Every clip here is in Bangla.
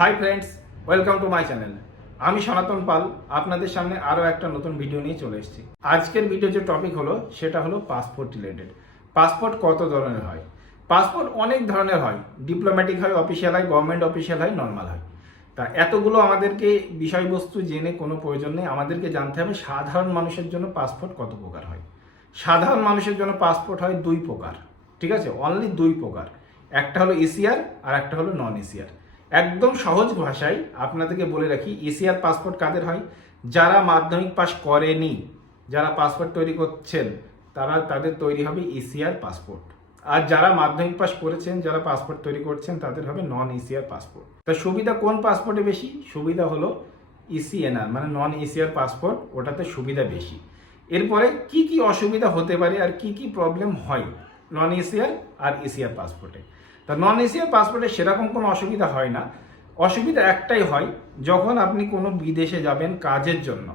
Hi friends, welcome to my channel. আমি সনাতন পাল আপনাদের সামনে আরও একটা নতুন ভিডিও নিয়ে চলে এসেছি। আজকের ভিডিও যে টপিক হলো সেটা হলো পাসপোর্ট রিলেটেড। পাসপোর্ট কত ধরনের হয়? পাসপোর্ট অনেক ধরনের হয়, ডিপ্লোম্যাটিক হয়, অফিসিয়াল হয়, গভর্নমেন্ট অফিসিয়াল হয়, নর্মাল হয়। তা এতগুলো আমাদেরকে বিষয়বস্তু জেনে কোনো প্রয়োজন নেই। আমাদেরকে জানতে হবে সাধারণ মানুষের জন্য পাসপোর্ট কত প্রকার হয়। সাধারণ মানুষের জন্য পাসপোর্ট হয় দুই প্রকার, ঠিক আছে? অনলি দুই প্রকার। একটা হলো ইসিআর আর একটা হলো নন ইসিআর। একদম সহজ ভাষায় আপনাদেরকে বলে রাখি, ইসিআর পাসপোর্ট কাদের হয়? যারা মাধ্যমিক পাস করেনি, যারা পাসপোর্ট তৈরি করছেন, তাদের তৈরি হবে ইসিআর পাসপোর্ট। আর যারা মাধ্যমিক পাস করেছেন, যারা পাসপোর্ট তৈরি করছেন, তাদের হবে নন ইসিআর পাসপোর্ট। তা সুবিধা কোন পাসপোর্টে বেশি? সুবিধা হলো ইসিএনআর মানে নন ইসিআর পাসপোর্ট, ওটাতে সুবিধা বেশি। এরপরে কি কি অসুবিধা হতে পারে আর কি কি প্রবলেম হয় নন ইসিআর আর ইসিআর পাসপোর্টে? তা নন এশিয়ার পাসপোর্টে সেরকম কোনো অসুবিধা হয় না। অসুবিধা একটাই হয়, যখন আপনি কোনো বিদেশে যাবেন কাজের জন্য।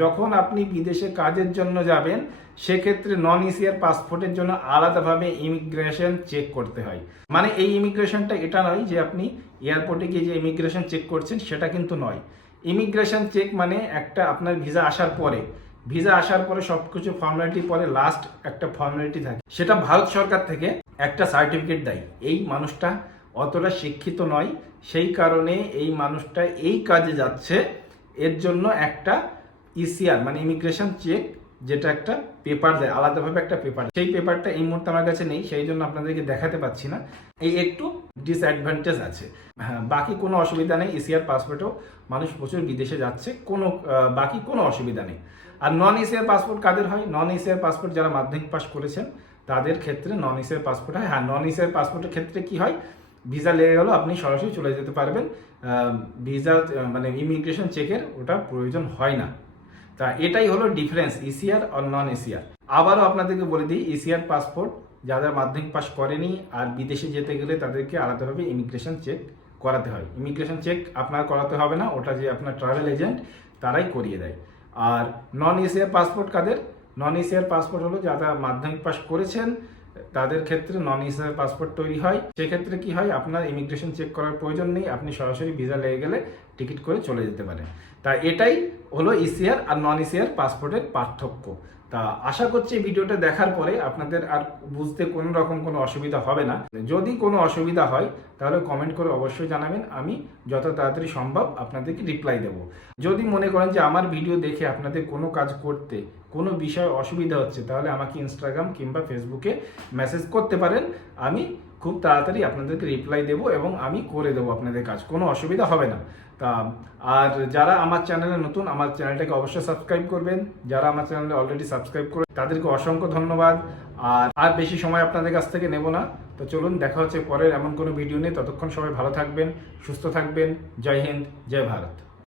যখন আপনি বিদেশে কাজের জন্য যাবেন, সেক্ষেত্রে নন এশিয়ার পাসপোর্টের জন্য আলাদাভাবে ইমিগ্রেশন চেক করতে হয়। মানে এই ইমিগ্রেশনটা এটা নয় যে আপনি এয়ারপোর্টে গিয়ে যে ইমিগ্রেশন চেক করছেন সেটা কিন্তু নয়। ইমিগ্রেশন চেক মানে একটা আপনার ভিসা আসার পরে সব কিছু ফর্মালিটি পরে লাস্ট একটা ফর্মালিটি থাকে, সেটা ভারত সরকার থেকে একটা সার্টিফিকেট দেয়। এই মানুষটা অতটা শিক্ষিত নয়, সেই কারণে এই মানুষটা এই কাজে যাচ্ছে, এর জন্য একটা ইসিআর মানে ইমিগ্রেশন চেক, যেটা একটা পেপার দেয়, আলাদাভাবে একটা পেপার। সেই পেপারটা এই মুহূর্তে আমার কাছে নেই, সেই জন্য আপনাদেরকে দেখাতে পাচ্ছি না। এই একটু ডিসঅ্যাডভান্টেজ আছে। হ্যাঁ, বাকি কোনো অসুবিধা নেই। ইসিআর পাসপোর্টেও মানুষ প্রচুর বিদেশে যাচ্ছে, বাকি কোনো অসুবিধা নেই। আর নন এশিয়ার পাসপোর্ট কাদের হয়? নন এশিয়ার পাসপোর্ট যারা মাধ্যমিক পাস করেছেন তাদের ক্ষেত্রে নন এশিয়ার পাসপোর্ট হয়। হ্যাঁ, নন এশিয়ার পাসপোর্টের ক্ষেত্রে কি হয়, ভিসা লেগে গেল আপনি সরাসরি চলে যেতে পারবেন, ভিসা মানে ইমিগ্রেশন চেকের ওটা প্রয়োজন হয় না। তা এটাই হলো ডিফারেন্স ইসিআর আর নন এশিয়ার। আবারও আপনাদেরকে বলে দিই, এশিয়ার পাসপোর্ট যারা মাধ্যমিক পাস করেনি আর বিদেশে যেতে গেলে তাদেরকে আলাদাভাবে ইমিগ্রেশন চেক করাতে হয়। ইমিগ্রেশন চেক আপনার করাতে হবে না, ওটা যে আপনার ট্রাভেল এজেন্ট তারাই করিয়ে দেয়। আর নন এশিয়ার পাসপোর্ট কাদের? নন এশিয়ার পাসপোর্ট হলো যারা মাধ্যমিক পাস করেছেন তাদের ক্ষেত্রে নন এশিয়ার পাসপোর্ট তৈরি হয়। সেক্ষেত্রে কি হয়, আপনার ইমিগ্রেশন চেক করার প্রয়োজন নেই, আপনি সরাসরি ভিসা লেগে গেলে টিকিট করে চলে যেতে পারেন। তা এটাই হলো ইসিআর আর নন এশিয়ার পাসপোর্টের পার্থক্য। তা আশা করছি এই ভিডিওটা দেখার পরে আপনাদের আর বুঝতে কোনো রকম কোনো অসুবিধা হবে না। যদি কোনো অসুবিধা হয় তাহলে কমেন্ট করে অবশ্যই জানাবেন, আমি যত তাড়াতাড়ি সম্ভব আপনাদেরকে রিপ্লাই দেব। যদি মনে করেন যে আমার ভিডিও দেখে আপনাদের কোনো কাজ করতে কোনো বিষয়ে অসুবিধা হচ্ছে, তাহলে আমাকে ইনস্টাগ্রাম কিংবা ফেসবুকে মেসেজ করতে পারেন। আমি খুব তাড়াতাড়ি আপনাদেরকে রিপ্লাই দেবো এবং আমি করে দেবো আপনাদের কাজ, কোনো অসুবিধা হবে না। তা আর যারা আমার চ্যানেলে নতুন, আমার চ্যানেলটাকে অবশ্যই সাবস্ক্রাইব করবেন। যারা আমার চ্যানেলে অলরেডি সাবস্ক্রাইব করে তাদেরকে অসংখ্য ধন্যবাদ। আর বেশি সময় আপনাদের কাছ থেকে নেব না। তো চলুন, দেখা হচ্ছে পরের এমন কোনো ভিডিও নিয়ে। ততক্ষণ সবাই ভালো থাকবেন, সুস্থ থাকবেন। জয় হিন্দ, জয় ভারত।